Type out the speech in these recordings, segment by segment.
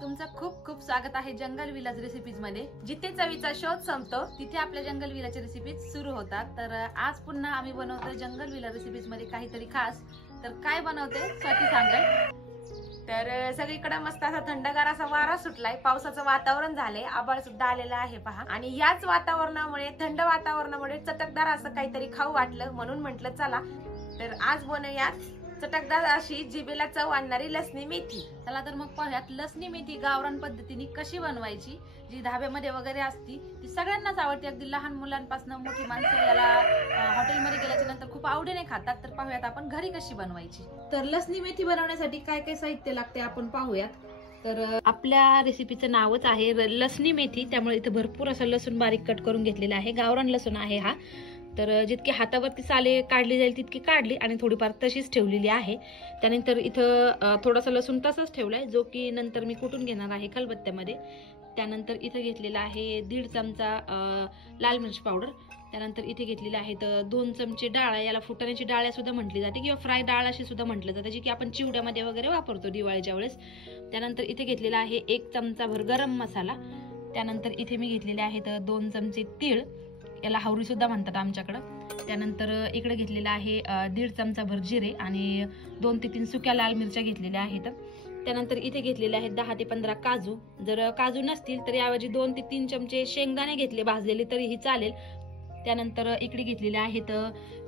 तुमचं खूप खूप स्वागत आहे जंगल विलाज रेसिपीज मध्ये। जिथे चवीचा शोध संपतो तिथे आपल्या जंगल विलाजच्या रेसिपीज सुरू होतात। तर आज पुन्हा आम्ही बनवतोय जंगल विलाज रेसिपीज मध्ये काहीतरी खास। तर काय बनवते स्वाती सांगेल। तर सगळीकडे मस्त असा थंडगार असा वारा सुटलाय, पावसाचं वातावरण झालंय, आभाळ सुद्धा आलेलं आहे पहा। आणि याच वातावरणामुळे, थंड वातावरणामुळे चटकदार असं काहीतरी खाऊ वाटलं, म्हणून म्हटलं चला तर आज बनवूयात चटकदार अशी जिभेला चव आणणारी लसणी मेथी। चला तर मग पाहूयात लसणी मेथी गावरान पद्धतीने कशी बनवायची। जी धाब्यामध्ये वगैरे असती ती सगळ्यांनाच आवडते, अगदी लहान मुलांपासून मोठी माणसं याला हॉटेलमध्ये गेल्याच्या नंतर खूप आवडीने खातात। तर पाहूयात आपण घरी कशी बनवायची। तर लसणी मेथी बनवण्यासाठी काय काय साहित्य लागते आपण पाहूयात। तर आपल्या रेसिपीचं नावच आहे लसणी मेथी, त्यामुळे इथे भरपूर असं लसूण बारीक कट करून घेतलेला आहे। गावरान लसूण आहे हा। तर जितकी हातावरती साले काढली जाईल तितकी काढली आणि थोडीफार तशीच ठेवलेली आहे। त्यानंतर इथं थोडासा लसूण तसाच ठेवलाय, जो की नंतर मी कुटून घेणार आहे खलबत्त्यामध्ये। त्यानंतर इथं घेतलेला आहे 1.5 चमचा लाल मिरच पावडर। त्यानंतर इथे घेतलेले आहेत 2 चमचे डाळ, याला फुटाण्याची डाळ सुद्धा म्हटली जाते किंवा फ्राय डाळ अशी सुद्धा म्हटलं जातं, जी की आपण चिवड्यामध्ये वगैरे वापरतो दिवाळीच्या वेळेस। त्यानंतर इथे घेतलेला आहे 1 चमचा भर गरम मसाला। त्यानंतर इथे मी घेतलेले आहेत 2 चमचे तीळ, याला हावरी सुद्धा म्हणतात आमच्याकडं। त्यानंतर इकडे घेतलेला आहे 1.5 चमचा भर जिरे आणि 2 ते 3 सुक्या लाल मिरच्या घेतलेल्या आहेत। त्यानंतर इथे घेतलेले आहेत 10 ते 15 काजू। जर काजू नसतील तर याऐवजी 2 ते 3 चमचे शेंगदाणे घेतले भाजलेले तरीही चालेल। त्यानंतर इकडे घेतलेले आहेत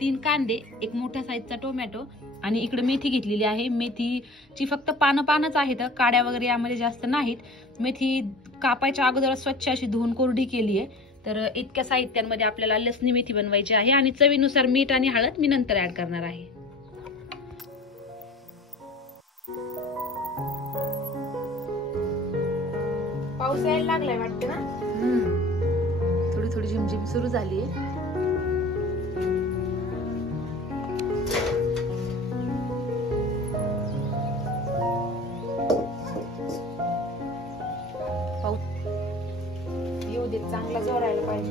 3 कांदे, एक मोठ्या साईजचा टोमॅटो आणि इकडे मेथी घेतलेली आहे। मेथीची फक्त पानच आहेत, काड्या वगैरे यामध्ये जास्त नाहीत। मेथी कापायच्या अगोदर स्वच्छ अशी धुवून कोरडी केली आहे। तर इतक्या साहित्यांमध्ये आपल्याला लसणी मेथी बनवायची आहे आणि चवीनुसार मीठ आणि हळद मी नंतर ऍड करणार आहे। पाऊस यायला लागलाय वाटतं ना? थोडी थोडी झिमझिम सुरू झाली आहे। चांगला जोरायला पाहिजे।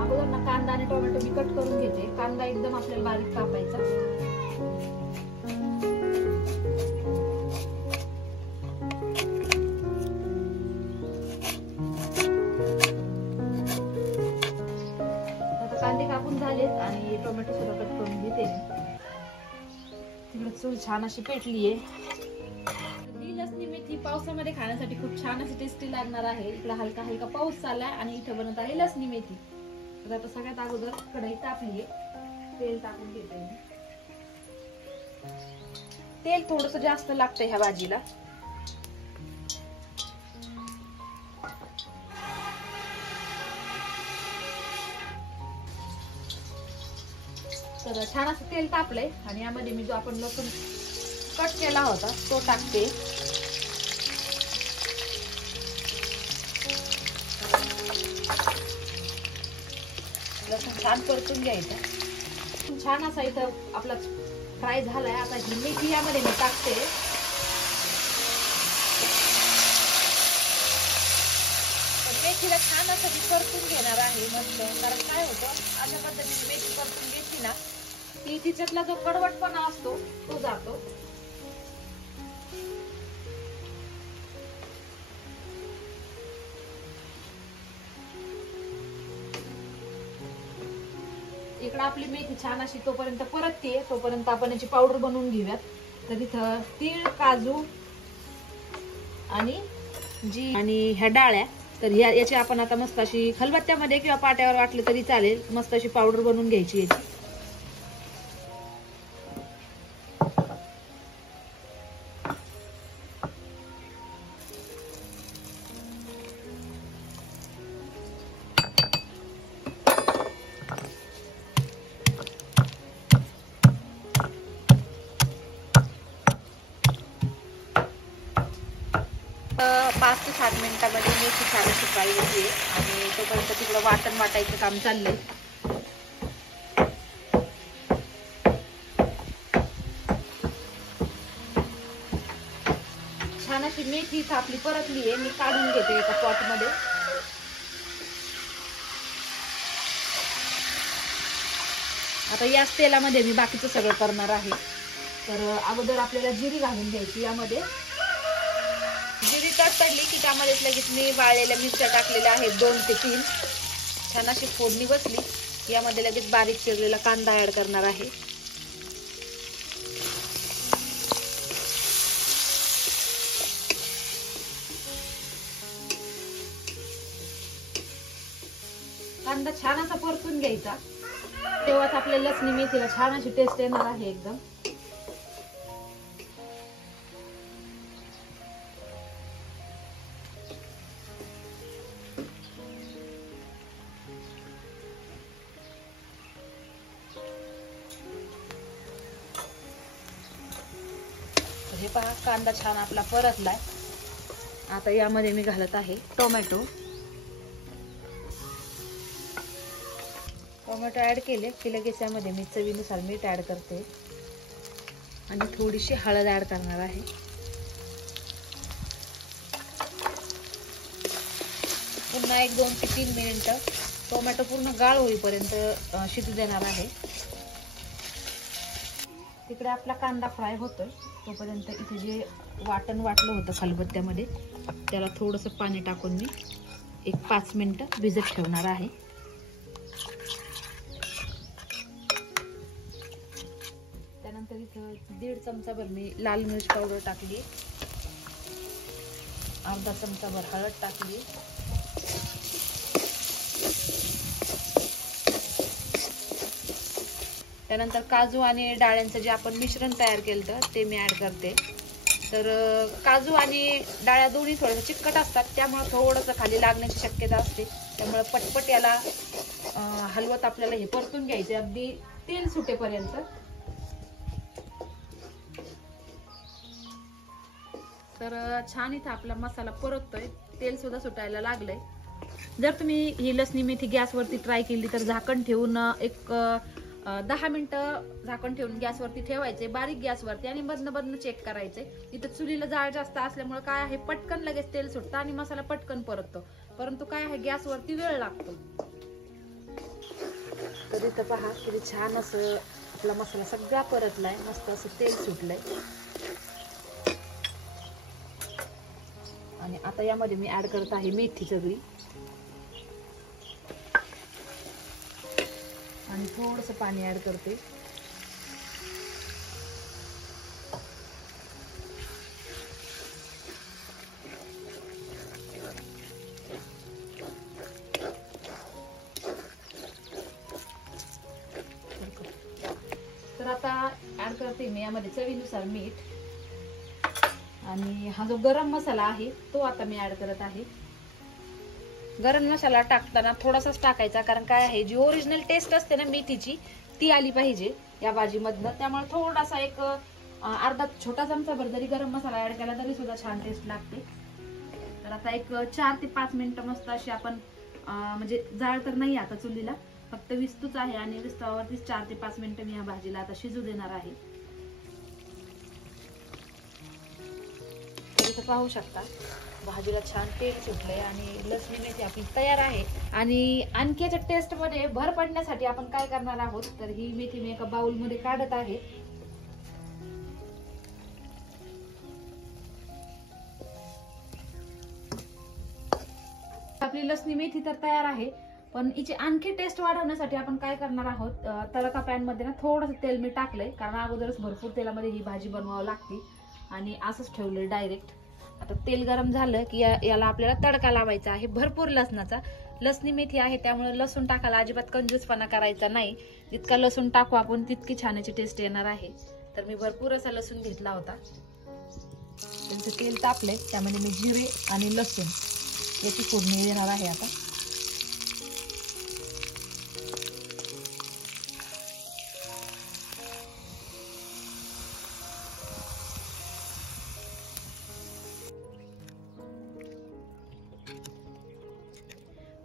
अगोदर ना कांदा आणि टोमॅटो मी कट करून घेते। कांदा एकदम आपल्याला बारीक कापायचा। आता कांदे कापून झालेत आणि टोमॅटो सुद्धा कट करून घेते। तिकडे चूल छान अशी पेटली आहे। लसणी मेथी पावसामध्ये खाण्यासाठी खूप छान अशी टेस्टी लागणार आहे। इकडे हलका हलका पाऊस चाललाय आणि इथे बनत आहे लसणी मेथी। तर आता सगळ्यात अगोदर कढई तापली आहे, तेल टाकून घेते। तेल थोडस जास्त लागतंय ह्या भाजीला। तर छान असं तेल तापलंय आणि यामध्ये मी जो आपण लसूण कट केला होता तो टाकते। लसूण छान परतून घ्यायचं। छान असा इथं आपला फ्राय झालाय। आता ही मेथी यामध्ये मी टाकते। मेथीला छान असं मी परतून घेणार आहे मस्त, कारण काय होतं अशा पद्धतीने मेथी परतून घेतली ना की तिच्यातला जो कडवटपणा असतो तो जातो। इकडे आपली मेथी छान अशी तोपर्यंत परतते, तोपर्यंत आपण याची पावडर बनवून घेऊयात। तर इथं तीळ, काजू आणि ह्या डाळ्या, तर याची आपण आता मस्त अशी खलबत्त्यामध्ये किंवा पाट्यावर वाटलं तरी चालेल, मस्त अशी पावडर बनवून घ्यायची याची। पाच ते 7 मिनिटांमध्ये मेथी छान अशी फ्राय होतीये आणि तोपर्यंत तिकडं वाटण वाटायचं काम चाललंय। छान अशी मेथी आपली परतली आहे, मी काढून घेते एका पॉट मध्ये। आता याच तेलामध्ये मी बाकीचं सगळं करणार आहे। तर अगोदर आपल्याला जिरी घालून घ्यायची. यामध्ये जिरी तडतडली की त्यामध्ये लगेच मी वाळलेल्या मिरच्या टाकलेल्या आहेत 2 ते 3. छान अशी फोडणी बसली. यामध्ये लगेच बारीक चिरलेला कांदा ऍड करणार आहे. कांदा छान असा परतून घ्यायचा, तेव्हाच आपल्या लसणी मेथीला छान अशी टेस्ट येणार आहे एकदम. हे पहा, कांदा छान आपला परतलाय. आता यामध्ये मी घालत आहे टोमॅटो ऍड केले की लगेच यामध्ये मी चवीनुसार मीठ ऍड करते आणि थोडीशी हळद ऍड करणार आहे. पुन्हा 1, 2 ते 3 मिनिटं टोमॅटो पूर्ण गाळ होईपर्यंत शिजू देणार आहे. तिकडे आपला कांदा फ्राय होतोय, तोपर्यंत इथे जे वाटण वाटलं होतं खलबत्त्यामध्ये त्याला थोडंसं पाणी टाकून मी 5 मिनिटं भिजत ठेवणार आहे. त्यानंतर इथं 1.5 चमचाभर मी लाल मिरच पावडर टाकली, अर्धा चमचाभर हळद टाकली, त्यानंतर काजू आणि डाळ्यांचं जे आपण मिश्रण तयार केलं ते मी ऍड करते. तर काजू आणि डाळ्या दोन्ही थोडंसं चिकट असतात, त्यामुळे थोडंसं खाली लागण्याची शक्यता असते. त्यामुळे पटपट याला हलवत आपल्याला हे परतून घ्यायचे अगदी तेल सुटेपर्यंत. तर छान इथं आपला मसाला परततोय, तेल सुद्धा सुटायला लागलंय. जर तुम्ही ही लसणी मेथी गॅसवरती ट्राय केली तर झाकण ठेवून 10 मिनिटं झाकण ठेवून गॅसवरती ठेवायचे, बारीक गॅसवरती, आणि मधनं चेक करायचे. इथं चुलीला जाळ जास्त असल्यामुळे काय आहे, पटकन लगेच तेल सुटतं आणि मसाला पटकन परततो. परंतु काय आहे, गॅसवरती वेळ लागतो. तर इथं पहा किती छान असं आपला मसाला सगळा परतलाय, मस्त असं तेल सुटलंय. आणि आता यामध्ये मी ऍड करत आहे मेथी सगळी आणि थोडंसं पाणी ऍड करते. तर आता ऍड करते मी यामध्ये चवीनुसार मीठ, आणि हा जो गरम मसाला आहे तो आता मी ऍड करत आहे. गरम मसाला टाकताना थोडासाच टाकायचा, कारण काय आहे, जी ओरिजिनल टेस्ट असते ना मेथीची ती आली पाहिजे या भाजीमधनं. त्यामुळे थोडासा अर्धा छोटा चमचाभर जरी गरम मसाला ऍड केला तरी सुद्धा छान टेस्ट लागते. तर आता 4 ते 5 मिनिटं मस्त अशी आपण म्हणजे जाळ तर नाही आता चुलीला, फक्त विस्तूच आहे, आणि विस्तवावरती 4 ते 5 मिनिटं मी या भाजीला आता शिजू देणार आहे. इथं पाहू शकता भाजीला छान तेल सुटलंय आणि लसणी मेथी आपली तयार आहे. आणि आणखी याच्या टेस्ट मध्ये भर पडण्यासाठी आपण काय करणार आहोत, तर ही मेथी मी एका बाउल मध्ये काढत आहे. आपली लसणी मेथी तर तयार आहे, पण हिची आणखी टेस्ट वाढवण्यासाठी आपण काय करणार आहोत, तडका पॅन मध्ये ना थोडंसं तेल मी टाकलंय, कारण अगोदरच भरपूर तेलामध्ये ही भाजी बनवावी लागते आणि असंच ठेवलंय डायरेक्ट. आता तेल गरम झालं की याला आपल्याला तडका लावायचा आहे भरपूर लसणाचा. लसणी मेथी आहे त्यामुळे लसूण टाकायला अजिबात कंजूसपणा करायचा नाही. जितका लसूण टाकू आपण तितकी छान याची टेस्ट येणार आहे. तर मी भरपूर असा लसूण घेतला होता. त्यांचं तेल तापलंय, त्यामध्ये मी जिरे आणि लसूण याची फोडणी देणार आहे आता.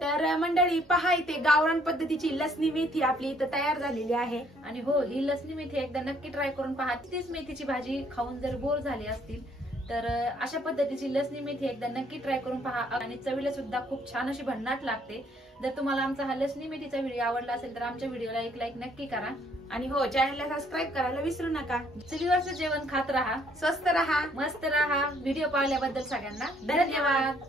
तर मंडळी पहा, इथे गावरान पद्धतीची लसणी मेथी आपली इथं तयार झालेली आहे. आणि हो, ही लसणी मेथी एकदा नक्की ट्राय करून पहा. तीच मेथीची भाजी खाऊन जर बोर झाले असतील तर अशा पद्धतीची लसणी मेथी एकदा नक्की ट्राय करून पहा आणि चवीला सुद्धा खूप छान अशी भन्नाट लागते. जर तुम्हाला आमचा हा लसणी मेथीचा व्हिडिओ आवडला असेल तर आमच्या व्हिडिओला एक लाईक नक्की करा आणि हो, चॅनलला सबस्क्राईब करायला विसरू नका. चुलीवरचं जेवण खात राहा, स्वस्त राहा, मस्त राहा. व्हिडिओ पाहिल्याबद्दल सगळ्यांना धन्यवाद.